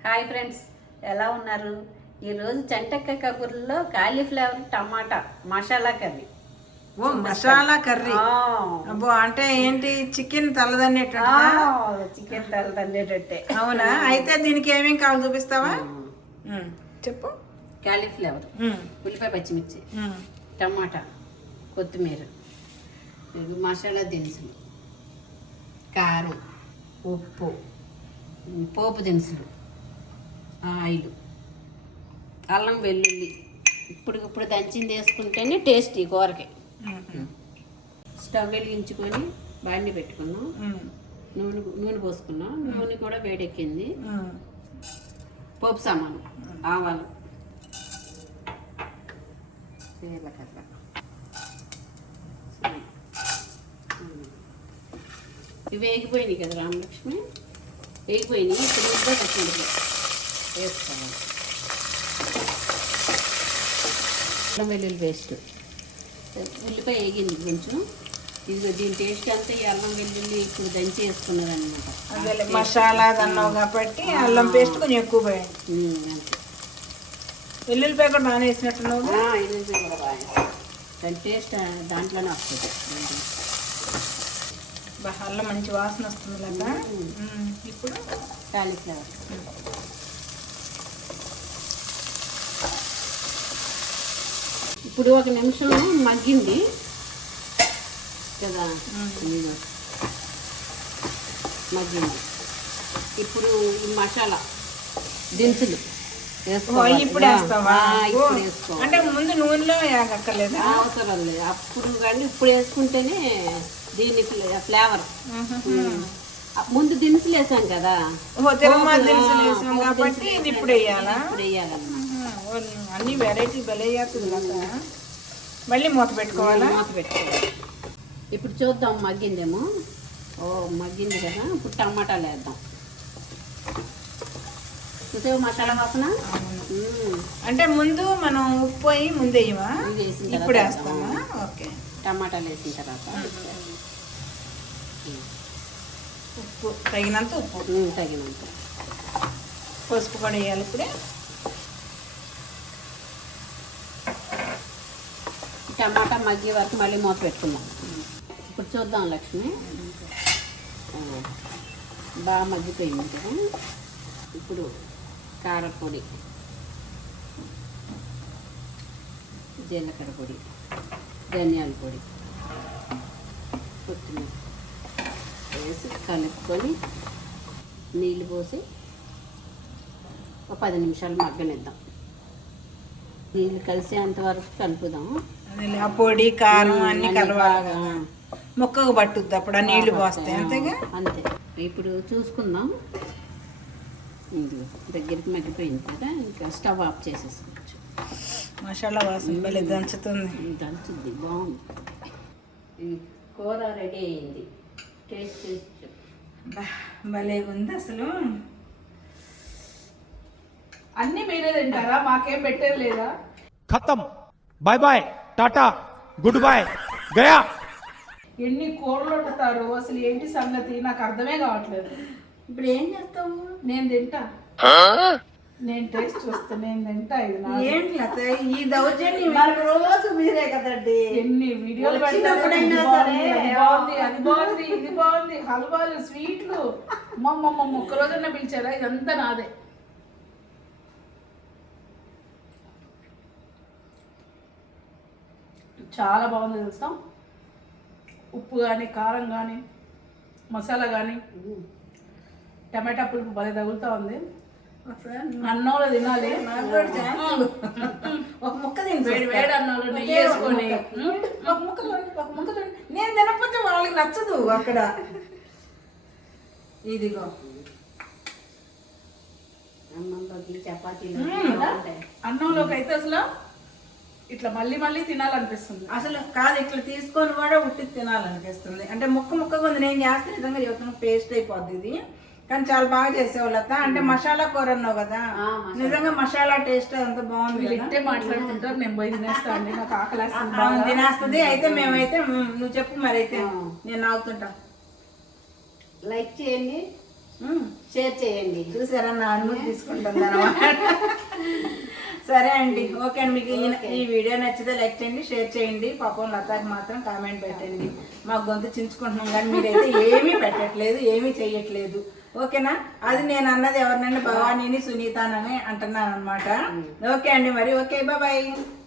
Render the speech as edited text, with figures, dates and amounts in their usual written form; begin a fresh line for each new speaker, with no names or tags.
Hi friends, ఎలా ఉన్నారు? ఈరోజు చంటక్క కబుర్లో కాలీఫ్లవర్ టమాటా మసాలా కర్రీ.
ఓ మసాలా కర్రీ. అబ్బో, అంటే ఏంటి? చికెన్ తలదన్నేట?
చికెన్ తలదన్నేటట్టే.
అవునా? అయితే దీనికి ఏమేమి కావాలి చూపిస్తావా? చెప్పు.
కాలీఫ్లవర్, ఉల్లిపాయ, పచ్చిమిర్చి, టమాటా, కొత్తిమీర, మసాలా దినుసులు, కారం, ఉప్పు, పోపు దినుసులు, ఆయిల్, అల్లం వెల్లుల్లి ఇప్పుడు దంచింది వేసుకుంటేనే టేస్ట్ ఈ కూరకి. స్టవ్ వెలిగించుకొని బాండి పెట్టుకున్నాం, నూనె పోసుకున్నాం, నూనె కూడా వేడెక్కింది. పోపు సామాను, ఆవాలు, జీలకర్ర, ఇవి వేగిపోయినాయి కదా రామలక్ష్మి, వేగిపోయినాయి. ఇప్పుడు ఉల్లిపాయ పచ్చిమిరపకాయ వేసుకోవాలి, అల్లం వెల్లుల్లి పేస్ట్. ఉల్లిపాయ వేగింది కొంచెం. ఇది దీని టేస్ట్ అంతా ఈ అల్లం వెల్లుల్లి ఇప్పుడు దంచి వేసుకున్నది అనమాట.
మసాలా అన్నావు కాబట్టి అల్లం పేస్ట్ కొంచెం ఎక్కువ పోయింది.
అంతే.
వెల్లుల్లిపాయ కూడా బాగానే వేసినట్టున్నావు.
వెల్లుల్లిపాయ కూడా బాగా, దాని టేస్ట్ దాంట్లోనే వస్తుంది.
అల్లం మంచి వాసన వస్తుంది కదా. ఇప్పుడు
కాలీఫ్లవర్ ఇప్పుడు ఒక నిమిషం మగ్గింది కదా, మగ్గింది. ఇప్పుడు ఈ మసాలా దినుసులు
ఇప్పుడు వేస్తావా? అంటే ముందు నూనెలో వేగక్కర్లేదు,
అవసరం లేదు. అప్పుడు కానీ ఇప్పుడు వేసుకుంటేనే దీని ఫ్లేవర్. ముందు దినుసులు వేసాం కదా,
దినుసులు వేసాం కాబట్టి ఇది ఇప్పుడు వేయాలా?
ఇప్పుడు వేయాలన్నమాట.
అన్ని వెరైటీ భలే చేస్తుంది కదా. మళ్ళీ మూత పెట్టుకోవాలా?
మూత పెట్టుకోవాలి. ఇప్పుడు చూద్దాం మగ్గిందేమో. మగ్గింది కదా. ఇప్పుడు టమాటాలు వేద్దాం. చూసావు మసాలా వాసన?
అంటే ముందు మనం ఉప్పు అయ్యి ముందు వేయవా? ఇప్పుడు వేస్తామా? ఓకే.
టమాటాలు వేసిన తర్వాత
ఉప్పు తగినంత,
తగినంత
పసుపు కూడా వేయాలి. ఇప్పుడే
టమాటా మగ్గే వరకు మళ్ళీ మూత పెట్టుకుందాం. ఇప్పుడు చూద్దాం లక్ష్మి. బాగా మగ్గిపోయింది కదా. ఇప్పుడు కారపొడి, జీలకర్ర పొడి, ధనియాల పొడి, కొత్తిమీర వేసి కలుపుకొని నీళ్ళు పోసి ఒక 10 నిమిషాలు మగ్గనిద్దాం. నీళ్ళు కలిసేంత వరకు కలుపుదాం.
ఆ పొడి కారం అన్ని కలవాలి, ముక్కకు పట్టుద్ది. అప్పుడు ఆ నీళ్లు పోస్తాయి, అంతేగా?
అంతే. ఇప్పుడు చూసుకుందాం. దగ్గరికి మగ్గిపోయింది కదా, ఇంకా స్టవ్ ఆఫ్ చేసేసుకోవచ్చు.
మసాలా వాసన భలే దంచుతుంది.
దంచుద్ది, బాగుంది. కూర రెడీ అయింది. టేస్ట్ చేసి
భలే ఉంది అసలు.
అన్నీ మీరే తింటారా? మాకేం పెట్టేది లేదా?
ఖతం, bye bye, tata, good boy, గయా.
ఎన్ని కూరలు వండుతారు అసలు, ఏంటి సంగతి నాకు అర్థమే కావట్లేదు.
ఇప్పుడు ఏం చేస్తాము?
నేను తింటా, నేను టేస్ట్ చూస్తా, నేను తింటా. ఇది
ఏంటి అత్త ఈ దౌర్జన్యం?
రోజు మీరే కదండి
ఎన్ని వీడియోలు పెడతారు. ఇది బాగుంది, అది బాగుంది, ఇది బాగుంది, హల్వాలు, స్వీట్లు. మమ్మమ్మ ఒక్క రోజున పిలిచారా? ఇదంతా నాదే. చాలా బాగుంది తెలుసా. ఉప్పు కానీ, కారం కానీ, మసాలా కానీ, టమాటా పులుపు భలే తగులుతూ ఉంది. అన్నంలో తినాలి.
ఒక ముక్క తిని
వేడి వేడి అన్నంలో నెయ్యి వేసుకొని
ఒక ముక్క నేను తినకపోతే వాళ్ళకి నచ్చదు అక్కడ. ఇదిగో
అన్నంలోకి, చపాతీలు,
అన్నంలోకి అయితే అసలు ఇట్లా మళ్ళీ మళ్ళీ తినాలనిపిస్తుంది.
అసలు కాదు, ఇట్లా తీసుకొని కూడా ఉట్టి తినాలనిపిస్తుంది. అంటే ముక్క కొంది నేను చేస్తే నిజంగా చెప్తున్నా, పేస్ట్ అయిపోద్ది ఇది. కానీ చాలా బాగా చేసేవాళ్ళు అత్త. అంటే మసాలా కూర అన్నావు కదా, నిజంగా మసాలా టేస్ట్ అంత బాగుంది.
ఇట్టే మాట్లాడుతుంటారు, నేను పోయి తినేస్తా అండి, నాకు ఆకలి
తినేస్తుంది. అయితే మేమైతే నువ్వు చెప్పు మరి, అయితే నేను ఆగుతుంటా.
లైక్ చేయండి, షేర్ చేయండి.
చూసారా నా అనుమతి తీసుకుంటుంది అనమాట. సరే అండి, ఓకే అండి. మీకు ఈ వీడియో నచ్చితే లైక్ చేయండి, షేర్ చేయండి. పాపం లతాకి మాత్రం కామెంట్ పెట్టండి. మా గొంతు చించుకుంటున్నాం కానీ మీరైతే ఏమీ పెట్టట్లేదు, ఏమీ చెయ్యట్లేదు. ఓకేనా? అది నేను అన్నది ఎవరినండి, భవానీని సునీతానని అంటున్నాను అనమాట. ఓకే అండి, మరి ఓకే, బాయ్.